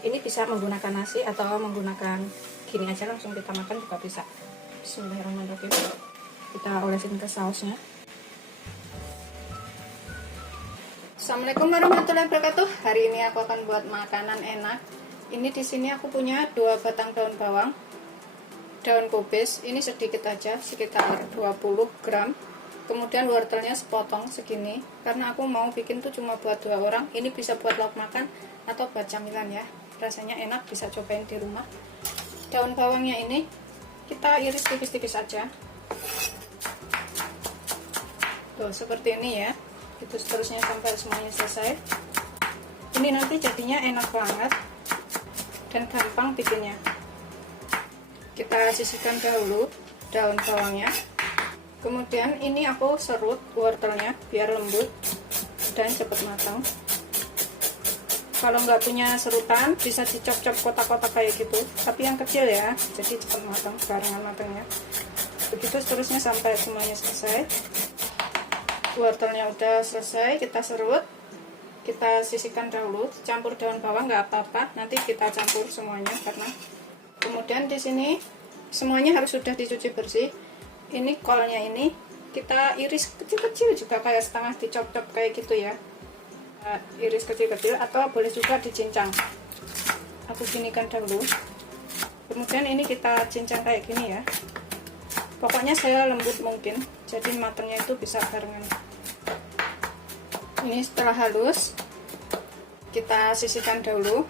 Ini bisa menggunakan nasi atau menggunakan gini aja langsung kita makan juga bisa. Bismillahirrahmanirrahim. Kita olesin ke sausnya. Assalamualaikum warahmatullahi wabarakatuh. Hari ini aku akan buat makanan enak. Ini di sini aku punya 2 batang daun bawang, daun kubis. Ini sedikit aja, sekitar 20 gram. Kemudian wortelnya sepotong segini, karena aku mau bikin tuh cuma buat 2 orang. Ini bisa buat lauk makan atau buat camilan ya. Rasanya enak, bisa cobain di rumah. Daun bawangnya ini kita iris tipis-tipis aja. Tuh seperti ini ya. Itu seterusnya sampai semuanya selesai. Ini nanti jadinya enak banget dan gampang bikinnya. Kita sisihkan dahulu daun bawangnya. Kemudian ini aku serut wortelnya biar lembut dan cepat matang. Kalau nggak punya serutan bisa dicop-cop kotak-kotak kayak gitu, tapi yang kecil ya, jadi cepat matang, barengan matangnya. Begitu seterusnya sampai semuanya selesai. Wortelnya udah selesai, kita serut, kita sisihkan dahulu, campur daun bawang nggak apa-apa, nanti kita campur semuanya karena. Kemudian di sini semuanya harus sudah dicuci bersih. Ini kolnya ini kita iris kecil-kecil juga, kayak setengah dicop-cop kayak gitu ya. Iris kecil-kecil atau boleh juga dicincang. Aku ginikan dahulu. Kemudian ini kita cincang kayak gini ya. Pokoknya saya lembut mungkin, jadi matangnya itu bisa barengan. Ini setelah halus, kita sisihkan dahulu.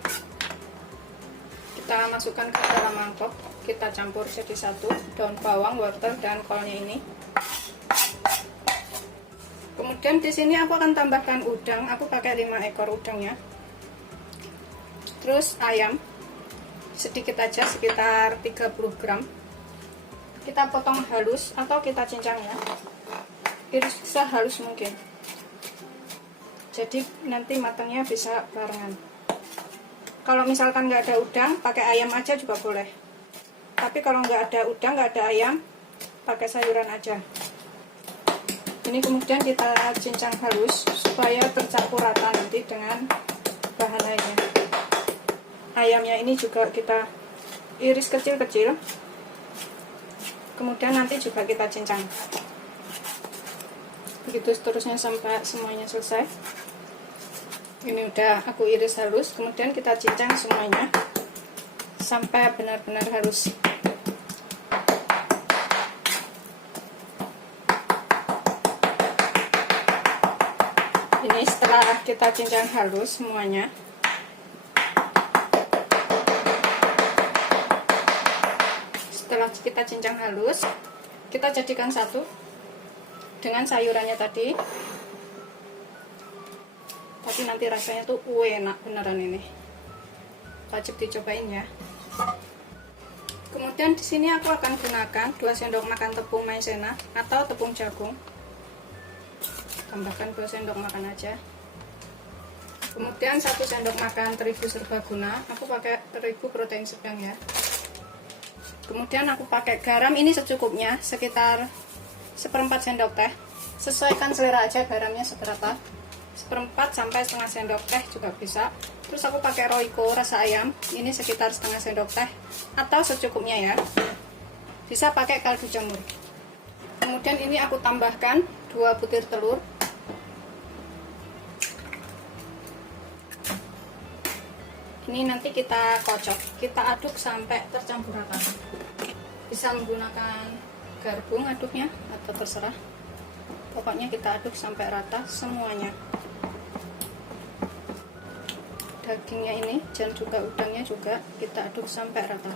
Kita masukkan ke dalam mangkok. Kita campur jadi satu, daun bawang, wortel, dan kolnya ini. Kemudian di sini aku akan tambahkan udang. Aku pakai 5 ekor udangnya. Terus ayam sedikit aja, sekitar 30 gram. Kita potong halus atau kita cincang ya. Iris sehalus mungkin. Jadi nanti matangnya bisa barengan. Kalau misalkan nggak ada udang, pakai ayam aja juga boleh. Tapi kalau nggak ada udang, nggak ada ayam, pakai sayuran aja. Ini kemudian kita cincang halus supaya tercampur rata nanti dengan bahan lainnya. Ayamnya ini juga kita iris kecil-kecil. Kemudian nanti juga kita cincang. Begitu seterusnya sampai semuanya selesai. Ini udah aku iris halus, kemudian kita cincang semuanya sampai benar-benar halus. Ini setelah kita cincang halus semuanya, setelah kita cincang halus, kita jadikan satu dengan sayurannya tadi. Tapi nanti rasanya tuh enak beneran ini. Wajib dicobain ya. Kemudian di sini aku akan gunakan 2 sendok makan tepung maizena atau tepung jagung. Tambahkan 2 sendok makan aja. Kemudian 1 sendok makan terigu serbaguna. Aku pakai terigu protein sedang ya. Kemudian aku pakai garam ini secukupnya, sekitar 1/4 sendok teh. Sesuaikan selera aja garamnya seberapa. 1/4 sampai setengah sendok teh juga bisa. Terus aku pakai Royco rasa ayam, ini sekitar setengah sendok teh atau secukupnya ya. Bisa pakai kaldu jamur. Kemudian ini aku tambahkan 2 butir telur. Ini nanti kita kocok, kita aduk sampai tercampur rata. Bisa menggunakan garbung aduknya atau terserah. Pokoknya kita aduk sampai rata semuanya. Dagingnya ini dan juga udangnya juga kita aduk sampai rata.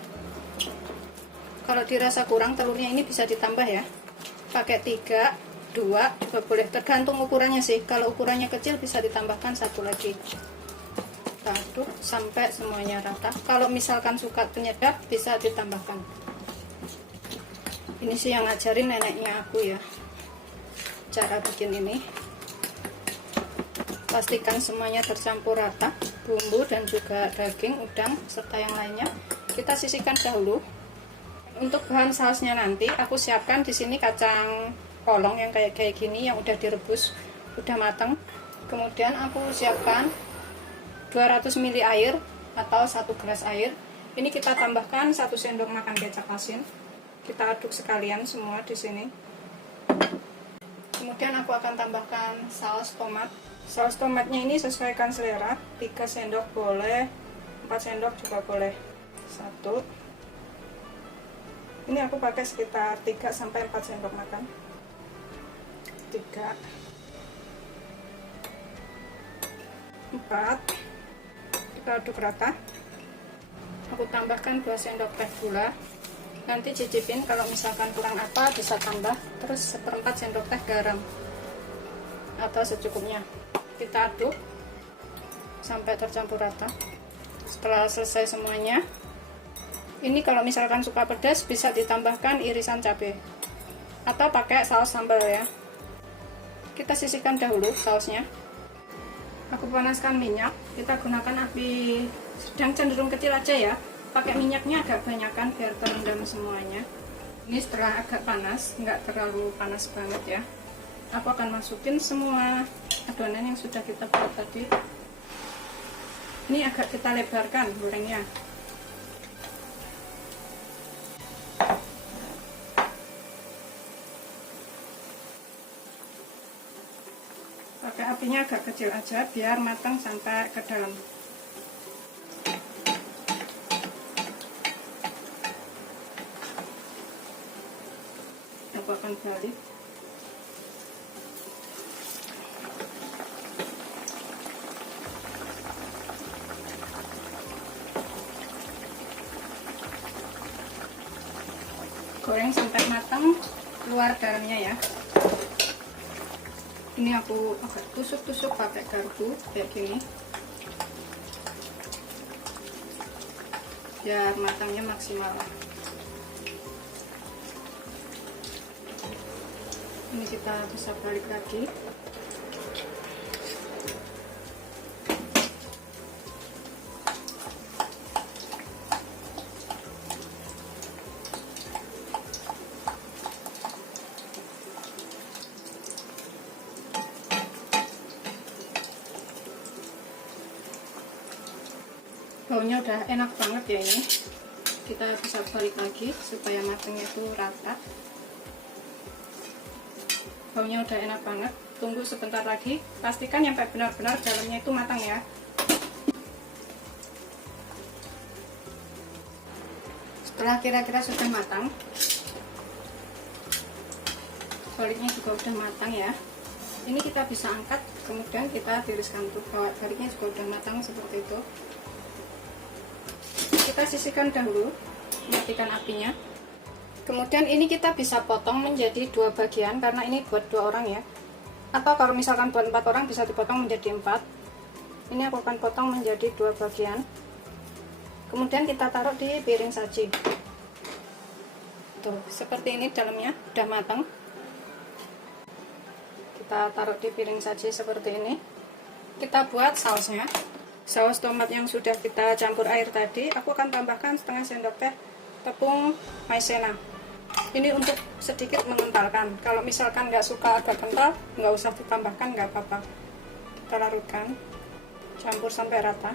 Kalau dirasa kurang telurnya ini bisa ditambah ya. Pakai 3, 2 juga boleh, tergantung ukurannya sih. Kalau ukurannya kecil bisa ditambahkan 1 lagi. Kita aduk sampai semuanya rata. Kalau misalkan suka penyedap bisa ditambahkan. Ini sih yang ngajarin neneknya aku ya, cara bikin ini. Pastikan semuanya tercampur rata, bumbu dan juga daging, udang, serta yang lainnya. Kita sisihkan dahulu. Untuk bahan sausnya nanti aku siapkan di sini kacang polong yang kayak gini yang udah direbus, udah matang. Kemudian aku siapkan 200 ml air atau 1 gelas air. Ini kita tambahkan 1 sendok makan kecap asin. Kita aduk sekalian semua di sini. Kemudian aku akan tambahkan saus tomat. Saus tomatnya ini sesuaikan selera, 3 sendok boleh, 4 sendok juga boleh. 1. Ini aku pakai sekitar 3 sampai 4 sendok makan. 3, 4. Kita aduk rata. Aku tambahkan 2 sendok teh gula. Nanti cicipin, kalau misalkan kurang apa bisa tambah. Terus 1/4 sendok teh garam atau secukupnya. Kita aduk sampai tercampur rata. Setelah selesai semuanya, ini kalau misalkan suka pedas bisa ditambahkan irisan cabai atau pakai saus sambal ya. Kita sisihkan dahulu sausnya. Aku panaskan minyak. Kita gunakan api sedang cenderung kecil aja ya. Pakai minyaknya agak banyakan biar terendam semuanya. Ini setelah agak panas, nggak terlalu panas banget ya. Aku akan masukin semua adonan yang sudah kita buat tadi. Ini agak kita lebarkan gorengnya. Pakai apinya agak kecil aja biar matang sampai ke dalam. Aku akan balik. Goreng sampai matang, keluar dalamnya ya. Ini aku agak tusuk-tusuk pakai garpu kayak gini, biar matangnya maksimal. Ini kita bisa balik lagi. Baunya udah enak banget ya ini. Kita bisa balik lagi supaya matangnya itu rata. Baunya udah enak banget. Tunggu sebentar lagi. Pastikan sampai benar-benar dalamnya itu matang ya. Setelah kira-kira sudah matang, baliknya juga udah matang ya. Ini kita bisa angkat, kemudian kita tiriskan tuh. Baliknya juga udah matang seperti itu. Kita sisihkan dahulu, matikan apinya. Kemudian ini kita bisa potong menjadi 2 bagian karena ini buat 2 orang ya. Atau kalau misalkan buat 4 orang bisa dipotong menjadi 4. Ini aku akan potong menjadi 2 bagian. Kemudian kita taruh di piring saji. Tuh, seperti ini dalamnya udah matang. Kita taruh di piring saji seperti ini. Kita buat sausnya. Saus tomat yang sudah kita campur air tadi, aku akan tambahkan setengah sendok teh tepung maizena. Ini untuk sedikit mengentalkan. Kalau misalkan nggak suka agak kental, nggak usah ditambahkan, nggak apa-apa. Kita larutkan, campur sampai rata.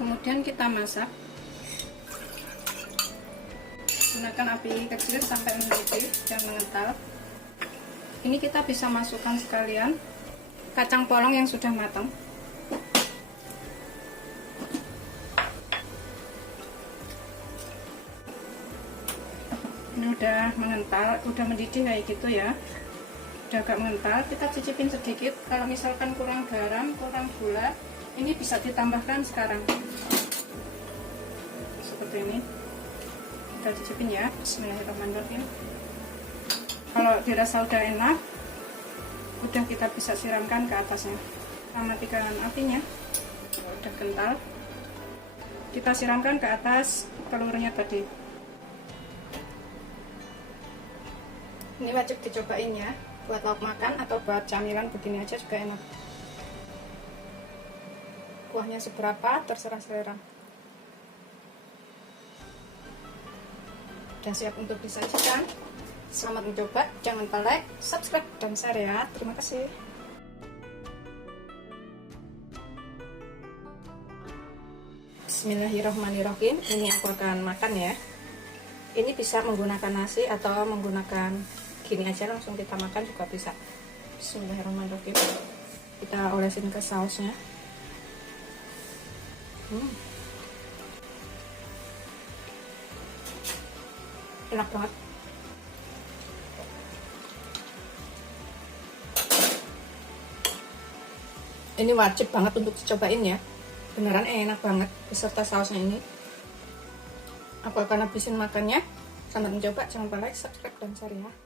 Kemudian kita masak. Gunakan api kecil sampai mendidih dan mengental. Ini kita bisa masukkan sekalian kacang polong yang sudah matang. Ini udah mengental, udah mendidih kayak gitu ya. Udah agak mengental, kita cicipin sedikit. Kalau misalkan kurang garam, kurang gula, ini bisa ditambahkan sekarang. Seperti ini. Kita cicipin ya. Bismillahirrahmanirrahim. Kalau dirasa udah enak, udah kita bisa siramkan ke atasnya. Kita matikan apinya. Udah kental. Kita siramkan ke atas telurnya tadi. Ini wajib dicobain ya, buat lauk makan atau buat camilan begini aja juga enak. Kuahnya seberapa terserah selera. Udah siap untuk disajikan. Selamat mencoba, jangan lupa like, subscribe, dan share ya. Terima kasih. Bismillahirrahmanirrahim. Ini aku akan makan ya. Ini bisa menggunakan nasi atau menggunakan gini aja langsung kita makan juga bisa. Bismillahirrahmanirrahim. Kita olesin ke sausnya. Enak banget. Ini wajib banget untuk dicobain ya. Beneran enak banget beserta sausnya ini. Aku akan habisin makannya. Selamat mencoba, jangan lupa like, subscribe, dan share ya.